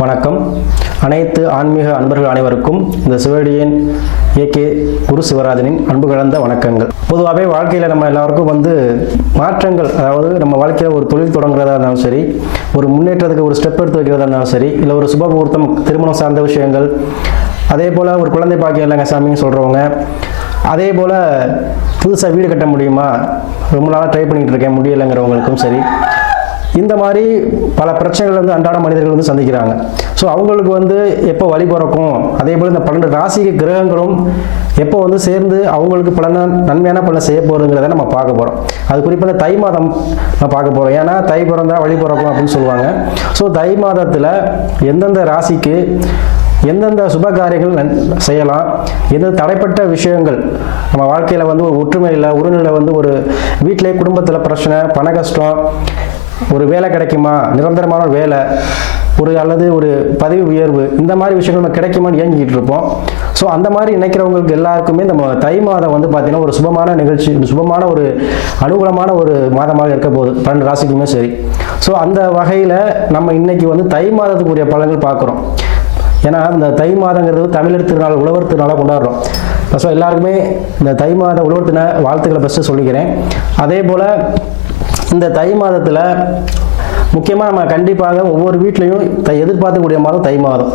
வணக்கம். அனைத்து ஆன்மீக அன்பர்கள் அனைவருக்கும் இந்த சிவடியின் ஏகே குரு சிவராஜனின் அன்பு கலந்த வணக்கங்கள். பொதுவாகவே வாழ்க்கையில் நம்ம எல்லாருக்கும் வந்து மாற்றங்கள் அதாவது நம்ம வாழ்க்கையில் ஒரு தொழில் தொடங்குறதா இருந்தாலும் சரி ஒரு முன்னேற்றத்துக்கு ஒரு ஸ்டெப் எடுத்து வைக்கிறதா இருந்தாலும் சரி இல்லை ஒரு சுப முகூர்த்தம் திருமணம் சார்ந்த விஷயங்கள் அதே போல் ஒரு குழந்தை பாக்கியம் இல்லைங்க சாமின்னு சொல்கிறவங்க அதே போல் புதுசாக வீடு கட்ட முடியுமா? ரொம்ப நாளாக ட்ரை பண்ணிகிட்டு இருக்கேன் முடியலைங்கிறவங்களுக்கும் சரி. இந்த மாதிரி பல பிரச்சனைகள் வந்து அன்றாட மனிதர்கள் வந்து சந்திக்கிறாங்க. ஸோ அவங்களுக்கு வந்து எப்போ வழி பிறக்கும்? அதே போல் இந்த பன்னெண்டு ராசிக கிரகங்களும் எப்போ வந்து சேர்ந்து அவங்களுக்கு பலன நன்மையான பலன் செய்ய போகிறதுங்கிறத நம்ம பார்க்க போகிறோம் அது குறிப்பாக தை மாதம் நம்ம பார்க்க போகிறோம் ஏன்னா தை பிறந்தால் வழி பிறக்கும் அப்படின்னு சொல்லுவாங்க. ஸோ தை மாதத்தில் எந்தெந்த ராசிக்கு எந்தெந்த சுப காரியங்கள் நன்- செய்யலாம்? எந்த தடைப்பட்ட விஷயங்கள்? நம்ம வாழ்க்கையில் வந்து ஒரு ஒற்றுமை இல்லை உறநிலை வந்து ஒரு வீட்டிலே குடும்பத்தில் பிரச்சனை பண கஷ்டம் ஒரு வேலை கிடைக்குமா? நிரந்தரமான ஒரு வேலை ஒரு அல்லது ஒரு பதவி உயர்வு இந்த மாதிரி விஷயங்கள் நம்ம கிடைக்குமான்னு இயங்கிக்கிட்டு இருப்போம். ஸோ அந்த மாதிரி நினைக்கிறவங்களுக்கு எல்லாருக்குமே நம்ம தை மாதம் வந்து பார்த்திங்கன்னா ஒரு சுபமான நிகழ்ச்சி சுபமான ஒரு அனுகூலமான ஒரு மாதமாக இருக்க போகுது. பன்னெண்டு ராசிக்குமே சரி. ஸோ அந்த வகையில் நம்ம இன்னைக்கு வந்து தை மாதத்துக்குரிய பலன்கள் பார்க்குறோம் ஏன்னா இந்த தை மாதங்கிறது தமிழர் திருநாள் உழவர் திருநாளாக கொண்டாடுறோம். ஸோ எல்லாருக்குமே இந்த தை மாத உழவர் தின வாழ்த்துக்களை ஃபஸ்ட்டு சொல்லிக்கிறேன். அதே போல் இந்த தை மாதத்தில் முக்கியமாக நம்ம கண்டிப்பாக ஒவ்வொரு வீட்லேயும் தை எதிர்பார்க்கக்கூடிய மாதம் தை மாதம்.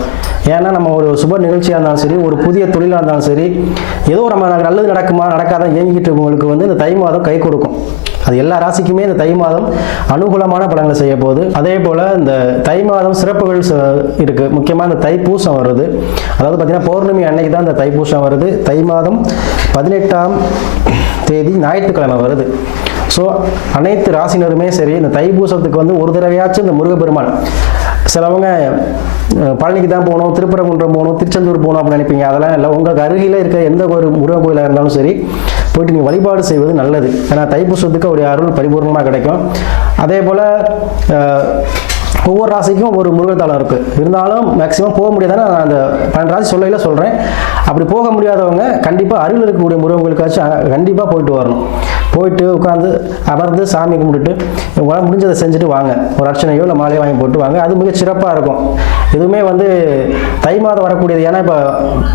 ஏன்னா நம்ம ஒரு சுப நிகழ்ச்சியாக இருந்தாலும் சரி ஒரு புதிய தொழிலாக இருந்தாலும் சரி ஏதோ நம்ம நல்லது நடக்குமா நடக்காத இயங்கிட்டு இருக்கவங்களுக்கு வந்து இந்த தை மாதம் கை கொடுக்கும். அது எல்லா ராசிக்குமே இந்த தை மாதம் அனுகூலமான பலன்களை செய்ய போகுது. அதே போல் இந்த தை மாதம் சிறப்புகள் ச- இருக்கு. முக்கியமாக இந்த தைப்பூசம் வருது. அதாவது பார்த்தீங்கன்னா பௌர்ணமி அன்னைக்கு தான் இந்த தைப்பூசம் வருது. தை மாதம் பதினெட்டாம் தேதி ஞாயிற்றுக்கிழமை வருது. ஸோ அனைத்து ராசினருமே சரி இந்த தைப்பூசத்துக்கு வந்து ஒரு தடவையாச்சும் இந்த முருகப்பெருமான் சிலவங்க பழனிக்கு தான் போகணும் திருப்பரங்குன்றம் போகணும் திருச்செந்தூர் போகணும் அப்படின்னு நினைப்பீங்க. அதெல்லாம் இல்லை. உங்களுக்கு அருகில் இருக்க எந்த ஒரு முருகன் கோயிலாக இருந்தாலும் சரி போயிட்டு நீங்கள் வழிபாடு செய்வது நல்லது. ஏன்னா தைப்பூசத்துக்கு அவருடைய அருள் பரிபூர்ணமாக கிடைக்கும். அதே போல் ஒவ்வொரு ராசிக்கும் ஒரு முருகத்தாளம் இருக்குது இருந்தாலும் மேக்ஸிமம் போக முடியாதான நான் அந்த பன்னெண்டு ராசி சொல்லையில் சொல்கிறேன் அப்படி போக முடியாதவங்க கண்டிப்பாக அருகில் இருக்கக்கூடிய முருகங்களுக்காச்சும் கண்டிப்பாக போயிட்டு வரணும். போயிட்டு உட்காந்து அமர்ந்து சாமி கும்பிட்டுட்டு உங்களால் முடிஞ்சதை செஞ்சுட்டு வாங்க. ஒரு அர்ச்சனையோ இல்லை மாலையோ வாங்கி போட்டு வாங்க. அது மிக சிறப்பாக இருக்கும். எதுவுமே வந்து தை மாதம் வரக்கூடியது ஏன்னா இப்போ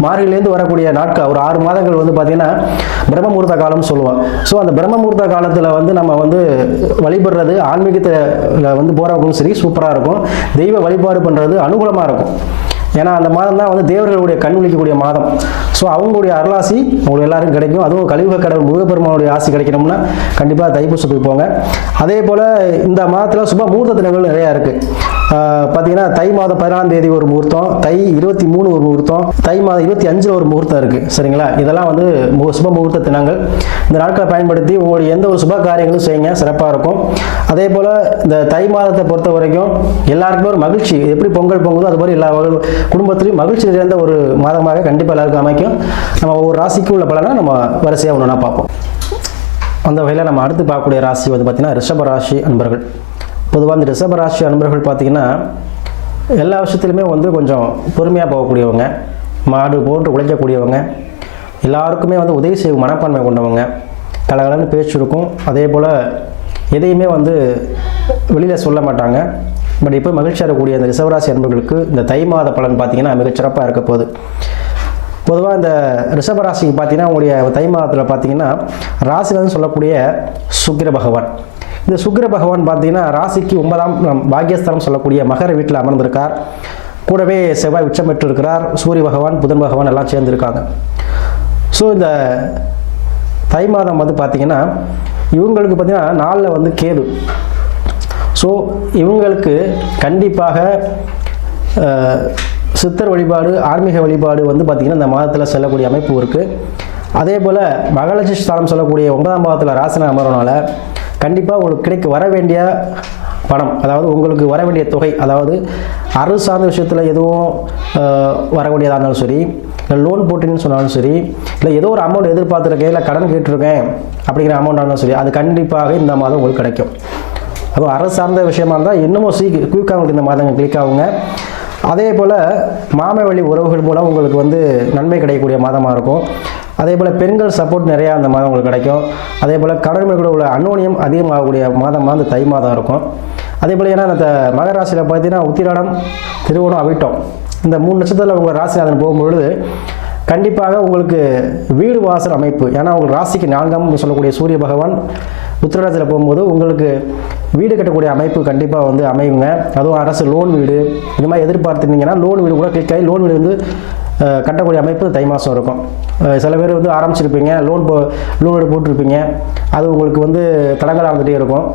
மார்கிலேருந்து வரக்கூடிய நாட்கள் ஒரு ஆறு மாதங்கள் வந்து பார்த்திங்கன்னா பிரம்மமுகூர்த்த காலம்னு சொல்லுவோம் ஸோ அந்த பிரம்மமுகூர்த்த காலத்தில் வந்து நம்ம வந்து வழிபடுறது ஆன்மீகத்தில் வந்து போகிறவங்களும் சரி சூப்பராக இருக்கும். தெய்வ வழிபாடு பண்ணுறது அனுகூலமாக இருக்கும். ஏன்னா அந்த மாதம் தான் வந்து தேவர்களுடைய கண் விழிக்கக்கூடிய மாதம். ஸோ அவங்களுடைய அருளாசி உங்களுக்கு எல்லாருக்கும் கிடைக்கும். அதுவும் கலியுக கடவுள் முருகப்பெருமானுடைய ஆசி கிடைக்கணும்னா கண்டிப்பாக தைப்பூசத்துக்கு போங்க. அதே போல் இந்த மாதத்தில் சுப முகூர்த்த தினங்கள் நிறையா இருக்குது பார்த்தீங்கன்னா தை மாதம் பதினாலாம் தேதி ஒரு முகூர்த்தம் தை இருபத்தி மூணு ஒரு முகூர்த்தம் தை மாதம் இருபத்தி அஞ்சில் ஒரு முகூர்த்தம் இருக்குது சரிங்களா? இதெல்லாம் வந்து சுப முகூர்த்த தினங்கள். இந்த நாட்களை பயன்படுத்தி உங்களுடைய எந்த ஒரு சுப காரியங்களும் செய்யுங்க. சிறப்பாக இருக்கும். அதே போல் இந்த தை மாதத்தை பொறுத்த வரைக்கும் எல்லாருக்குமே ஒரு மகிழ்ச்சி. எப்படி பொங்கல் பொங்குதோ அது மாதிரி எல்லா குடும்பத்திலையும் மகிழ்ச்சி நிறைந்த ஒரு மாதமாக கண்டிப்பாக எல்லாருக்கும் அமைக்கும். நம்ம ஒவ்வொரு ராசிக்கு உள்ள பலனை நம்ம வரிசையாக ஒன்றுனா பார்ப்போம். அந்த வகையில் நம்ம அடுத்து பார்க்கக்கூடிய ராசி வந்து பார்த்திங்கன்னா ரிஷப ராசி அன்பர்கள். பொதுவாக இந்த ரிஷப ராசி அன்பர்கள் பார்த்திங்கன்னா எல்லா விஷயத்துலையுமே வந்து கொஞ்சம் பொறுமையாக போகக்கூடியவங்க மாடு போன்று உழைக்கக்கூடியவங்க எல்லாருக்குமே வந்து உதவி செய்யும் மனப்பான்மை கொண்டவங்க கலகலன்னு பேச்சு இருக்கும். அதே போல் எதையுமே வந்து வெளியில் சொல்ல மாட்டாங்க. பட் இப்போ மகிழ்ச்சி இருக்கக்கூடிய அந்த ரிசவராசி அன்பர்களுக்கு இந்த தை மாத பலன் பார்த்திங்கன்னா மிகச்சிறப்பாக இருக்க போகுது. பொதுவாக இந்த ரிஷபராசிக்கு பார்த்தீங்கன்னா உங்களுடைய தை மாதத்தில் பார்த்தீங்கன்னா ராசிலன்னு சொல்லக்கூடிய சுக்கிர பகவான். இந்த சுக்கிர பகவான் பார்த்தீங்கன்னா ராசிக்கு ஒன்பதாம் நம் பாக்கியஸ்தலம் சொல்லக்கூடிய மகர வீட்டில் அமர்ந்திருக்கார். கூடவே செவ்வாய் உச்சம் பெற்று இருக்கிறார் சூரிய பகவான் புதன் பகவான் எல்லாம் சேர்ந்திருக்காங்க. ஸோ இந்த தை மாதம் வந்து பார்த்தீங்கன்னா இவங்களுக்கு பார்த்தீங்கன்னா நாளில் வந்து கேது. ஸோ இவங்களுக்கு கண்டிப்பாக சித்தர் வழிபாடு ஆன்மீக வழிபாடு வந்து பார்த்திங்கன்னா இந்த மாதத்தில் செல்லக்கூடிய அமைப்பு இருக்குது அதே போல் மகாலட்சுமி ஸ்தானம் சொல்லக்கூடிய ஒன்பதாம் பாவத்தில் ராசனை அமரனால கண்டிப்பாக உங்களுக்கு கிடைக்க வர வேண்டிய பணம் அதாவது உங்களுக்கு வர வேண்டிய தொகை அதாவது அரசு சார்ந்த விஷயத்தில் எதுவும் வரக்கூடியதாக இருந்தாலும் சரி இல்லை லோன் போட்டீங்கன்னு சொன்னாலும் சரி இல்லை ஏதோ ஒரு அமௌண்ட் எதிர்பார்த்துருக்கேன் இல்லை கடன் கேட்டிருக்கேன் அப்படிங்கிற அமௌண்ட் இருந்தாலும் சரி அது கண்டிப்பாக இந்த மாதம் உங்களுக்கு கிடைக்கும். அதுவும் அரசு சார்ந்த விஷயமா இருந்தால் இன்னமும் சீக்கிரம் குயிக்காக உங்களுக்கு இந்த மாதங்கள் கிளிக் ஆகுங்க. அதே போல் மாம வழி உறவுகள் மூலம் உங்களுக்கு வந்து நன்மை கிடைக்கக்கூடிய மாதமாக இருக்கும். அதே போல் பெண்கள் சப்போர்ட் நிறையா அந்த மாதம் உங்களுக்கு கிடைக்கும். அதே போல் கடன்கள் உள்ள அன்னோனியம் அதிகமாகக்கூடிய மாதமாக அந்த தை மாதம் இருக்கும். அதே போல் ஏன்னா அந்த மகராசியில் பார்த்தீங்கன்னா உத்திராடம் திருவோணம் அவிட்டம் இந்த மூணு நட்சத்திரத்தில் உங்கள் ராசிநாதன் போகும்பொழுது கண்டிப்பாக உங்களுக்கு வீடு வாசல் அமைப்பு. ஏன்னா உங்களுக்கு ராசிக்கு நான்காம் சொல்லக்கூடிய சூரிய பகவான் உத்திரராஜில் போகும்போது உங்களுக்கு வீடு கட்டக்கூடிய அமைப்பு கண்டிப்பாக வந்து அமையுங்க. அதுவும் அரசு லோன் வீடு இந்த மாதிரி எதிர்பார்த்துருந்தீங்கன்னா லோன் வீடு கூட கிளிக் ஆகி லோன் வீடு வந்து கட்டக்கூடிய அமைப்பு தை மாதம் இருக்கும். சில பேர் வந்து ஆரம்பிச்சிருப்பீங்க லோன் போ லோன் வீடு போட்டிருப்பீங்க. அது உங்களுக்கு வந்து தடங்கலாக இருந்துகிட்டே இருக்கும்.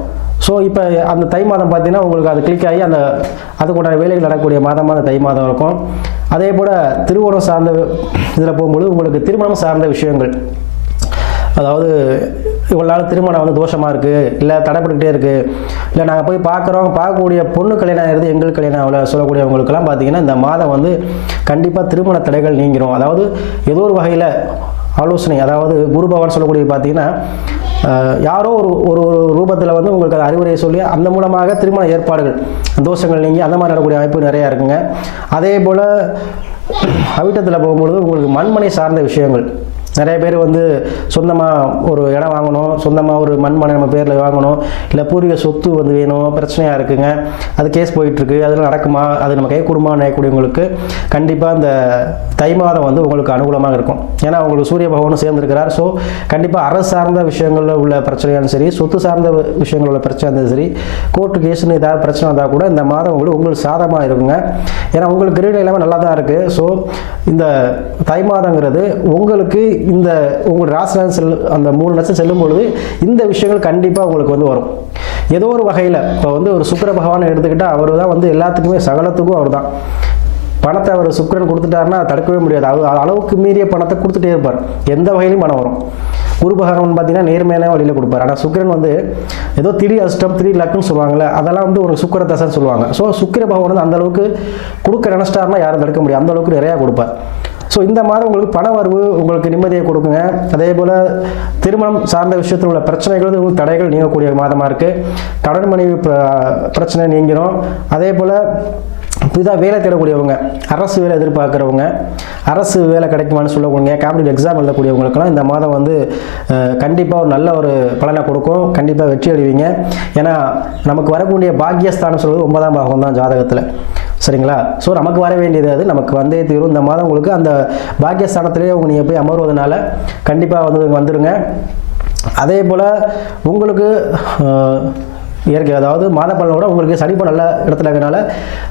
ஸோ இப்போ அந்த தை மாதம் பார்த்தீங்கன்னா உங்களுக்கு அது கிளிக் ஆகி அந்த அதுக்குண்டான வேலைகள் நடக்கக்கூடிய மாதமாக அந்த தை மாதம் இருக்கும். அதே போல் திருவோணம் சார்ந்த இதில் போகும்போது உங்களுக்கு திருமணம் சார்ந்த விஷயங்கள் அதாவது இவ்வளோ நாள் திருமணம் வந்து தோஷமாக இருக்குது இல்லை தடைப்பட்டுக்கிட்டே இருக்குது இல்லை நாங்கள் போய் பார்க்குறோம் பார்க்கக்கூடிய பொண்ணு கல்யாணம் ஆகிறது எங்களுக்கு கல்யாணம் அவ்வளோ சொல்லக்கூடியவங்களுக்கெல்லாம் பார்த்தீங்கன்னா இந்த மாதம் வந்து கண்டிப்பாக திருமண தடைகள் நீங்கிரும். அதாவது ஏதோ ஒரு வகையில் ஆலோசனை அதாவது குரு பகவான் சொல்லக்கூடிய பார்த்தீங்கன்னா யாரோ ஒரு ஒரு ஒரு ரூபத்தில் வந்து உங்களுக்கு அறிவுரையை சொல்லி அந்த மூலமாக திருமண ஏற்பாடுகள் தோஷங்கள் நீங்கி அந்த மாதிரி நடக்கூடிய அமைப்பு நிறையா இருக்குங்க. அதே போல் அவிட்டத்தில் போகும்பொழுது உங்களுக்கு மண்மனை சார்ந்த விஷயங்கள் நிறைய பேர் வந்து சொந்தமாக ஒரு இடம் வாங்கணும் சொந்தமாக ஒரு மண்மனை நம்ம பேரில் வாங்கணும் இல்லை பூர்வீக சொத்து வந்து வேணும் பிரச்சனையாக இருக்குங்க. அது கேஸ் போயிட்டுருக்கு. அதெல்லாம் நடக்குமா? அது நம்ம கை குடும்பம் நினைக்கக்கூடியவங்களுக்கு கண்டிப்பாக அந்த தை மாதம் வந்து உங்களுக்கு அனுகூலமாக இருக்கும். ஏன்னா உங்களுக்கு சூரிய பகவானும் சேர்ந்துருக்கிறார். ஸோ கண்டிப்பாக அரசு சார்ந்த விஷயங்களில் உள்ள பிரச்சனையாலும் சரி சொத்து சார்ந்த விஷயங்கள் உள்ள பிரச்சனை இருந்தாலும் சரி கோர்ட்டு கேஸ்னு ஏதாவது பிரச்சனை வந்தால் கூட இந்த மாதம் உங்களுக்கு உங்களுக்கு சாதகமாக இருக்குங்க. ஏன்னா உங்களுக்கு கிரீட எல்லாமே நல்லா தான் இருக்குது ஸோ இந்த தை மாதங்கிறது உங்களுக்கு இந்த உங்கள் ராசிநாதன் செல் அந்த மூணு நட்சத்திரம் செல்லும் பொழுது இந்த விஷயங்கள் கண்டிப்பாக உங்களுக்கு வந்து வரும். ஏதோ ஒரு வகையில் இப்போ வந்து ஒரு சுக்கர பகவானை எடுத்துக்கிட்டால் அவர் தான் வந்து எல்லாத்துக்குமே சகலத்துக்கும் அவர் தான். பணத்தை அவர் சுக்கரன் கொடுத்துட்டாருன்னா தடுக்கவே முடியாது. அவர் அளவுக்கு மீறிய பணத்தை கொடுத்துட்டே இருப்பார். எந்த வகையிலும் பணம் வரும். குரு பகவான் பார்த்தீங்கன்னா நேர்மையான வழியில் கொடுப்பார். ஆனால் சுக்கரன் வந்து ஏதோ திரி அஷ்டம் திரி லக்குன்னு சொல்லுவாங்கல்ல அதெல்லாம் வந்து ஒரு சுக்கர தசைன்னு சொல்லுவாங்க. ஸோ சுக்கிர பகவான் வந்து அந்த அளவுக்கு கொடுக்க நினச்சிட்டாருன்னா யாரும் தடுக்க முடியாது. அந்தளவுக்கு நிறையா கொடுப்பார். ஸோ இந்த மாதம் உங்களுக்கு பண வரவு உங்களுக்கு நிம்மதியை கொடுக்குங்க. அதே போல் திருமணம் சார்ந்த விஷயத்தில் உள்ள பிரச்சனைகள் உங்களுக்கு தடைகள் நீங்கக்கூடிய மாதமாக இருக்குது கடன் மனைவி பிரச்சனை நீங்கிடும் அதே போல் புதிதாக வேலை தேடக்கூடியவங்க அரசு வேலை எதிர்பார்க்குறவங்க அரசு வேலை கிடைக்குமான்னு சொல்லக்கூடிய காம்படிவ் எக்ஸாம் எழுதக்கூடியவங்களுக்கெல்லாம் இந்த மாதம் வந்து கண்டிப்பாக ஒரு நல்ல ஒரு பலனை கொடுக்கும். கண்டிப்பாக வெற்றி அடைவீங்க. ஏன்னா நமக்கு வரக்கூடிய பாக்கியஸ்தானம் சொல்வது ஒன்பதாம் பாகம் தான் ஜாதகத்தில். சரிங்களா? ஸோ நமக்கு வர வேண்டியது அது. நமக்கு வந்தே தீரும். இந்த மாதம் உங்களுக்கு அந்த பாக்கியஸ்தானத்திலேயே உங்க நீங்கள் போய் அமர்வதனால கண்டிப்பாக வந்து வந்துடுங்க அதே போல் உங்களுக்கு இயற்கை அதாவது மாத பலனோட உங்களுக்கு சனிப்பு நல்ல இடத்துல இருக்கிறனால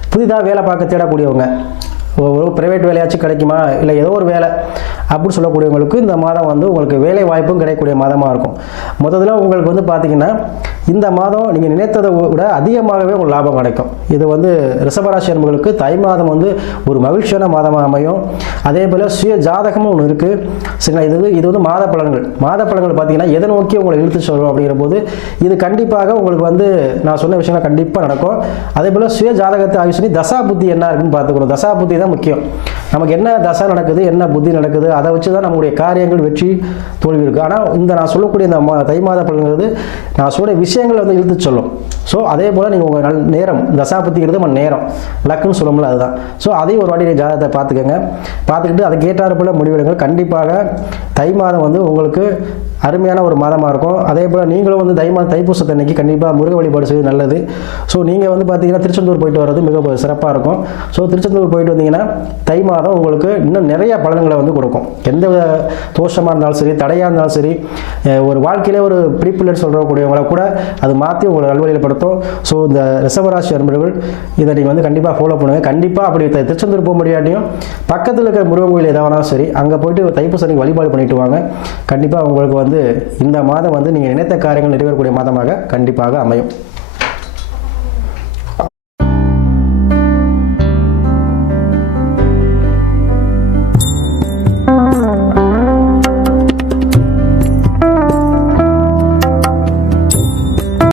புதிதாக வேலை பார்க்க தேடக்கூடியவங்க. ஒரு- ஒரு ப்ரைவேட் வேலையாச்சும் கிடைக்குமா? இல்லை ஏதோ ஒரு வேலை. அப்படின்னு சொல்லக்கூடியவங்களுக்கு இந்த மாதம் வந்து உங்களுக்கு வேலை வாய்ப்பும் கிடைக்கக்கூடிய மாதமாக இருக்கும். முதல்ல உங்களுக்கு வந்து பார்த்தீங்கன்னா இந்த மாதம் நீங்கள் நினைத்ததை விட அதிகமாகவே உங்களுக்கு லாபம் கிடைக்கும். இது வந்து ரிஷபராசி அன்பர்களுக்கு தை மாதம் வந்து ஒரு மகிழ்ச்சியான மாதமாக அமையும். அதே போல் சுய ஜாதகமும் ஒன்று இருக்குது சரிங்களா இது வந்து- இது வந்து மாத பலன்கள். மாத பலன்கள் பார்த்தீங்கன்னா எதை நோக்கி உங்களை இழுத்து சொல்கிறோம் அப்படிங்கிற போது இது கண்டிப்பாக உங்களுக்கு வந்து நான் சொன்ன விஷயங்கள் கண்டிப்பாக நடக்கும். அதே போல் சுய ஜாதகத்தை ஆய்வு பண்ணி தசா புத்தி என்ன இருக்குன்னு பார்த்துக்கணும். தசா புத்தி தான் முக்கியம். நமக்கு என்ன தசா நடக்குது என்ன புத்தி நடக்குது அதை வச்சு தான் நம்மளுடைய காரியங்கள் வெற்றி தோல்வி இருக்குது ஆனால் இந்த நான் சொல்லக்கூடிய இந்த தை மாத பலன்கிறது நான் சொல்ல விஷயங்களை வந்து இழுத்து சொல்லும். ஸோ அதே போல் நீங்கள் உங்கள் நல் நேரம் தசாபத்திங்கிறது நம்ம நேரம். லக்குன்னு சொல்லும்ல அதுதான். ஸோ அதையும் ஒரு வாட்டி நீங்கள் ஜாதகத்தை பார்த்துக்கோங்க. பார்த்துக்கிட்டு அதை கேட்டார் போல் முடிவெடுங்கள். கண்டிப்பாக தை மாதம் வந்து உங்களுக்கு அருமையான ஒரு மாதமாக இருக்கும். அதே போல் நீங்களும் வந்து தைமா தைப்பூசத்தை அன்றைக்கி கண்டிப்பாக முருக வழிபாடு செய்வது நல்லது. ஸோ நீங்கள் வந்து பார்த்தீங்கன்னா திருச்செந்தூர் போயிட்டு வர்றது மிக சிறப்பாக இருக்கும். ஸோ திருச்செந்தூர் போயிட்டு வந்தீங்கன்னா தை மாதம் உங்களுக்கு இன்னும் நிறைய பலன்களை வந்து கொடுக்கும். எந்த வித தோஷமாக இருந்தாலும் சரி தடையாக இருந்தாலும் சரி ஒரு வாழ்க்கையிலே ஒரு பிரிப்பில்லர் சொல்கிறக்கூடியவங்கள கூட அது மாற்றி உங்களை நல்வழியில் படுத்தும் ஸோ இந்த ரிசவராசி அன்பர்கள் இதை நீங்கள் வந்து கண்டிப்பாக ஃபாலோ பண்ணுங்கள் கண்டிப்பாக அப்படி திருச்செந்தூர் போக முடியாட்டியும் பக்கத்தில் இருக்கிற முருகன் கோயில் எதாவது சரி அங்கே போயிட்டு தைப்பூசணிக்கு வழிபாடு பண்ணிட்டு வாங்க. கண்டிப்பாக உங்களுக்கு வந்து இந்த மாதம் வந்து நீங்கள் நினைத்த காரியங்கள் நிறைவேறக்கூடிய மாதமாக கண்டிப்பாக அமையும்.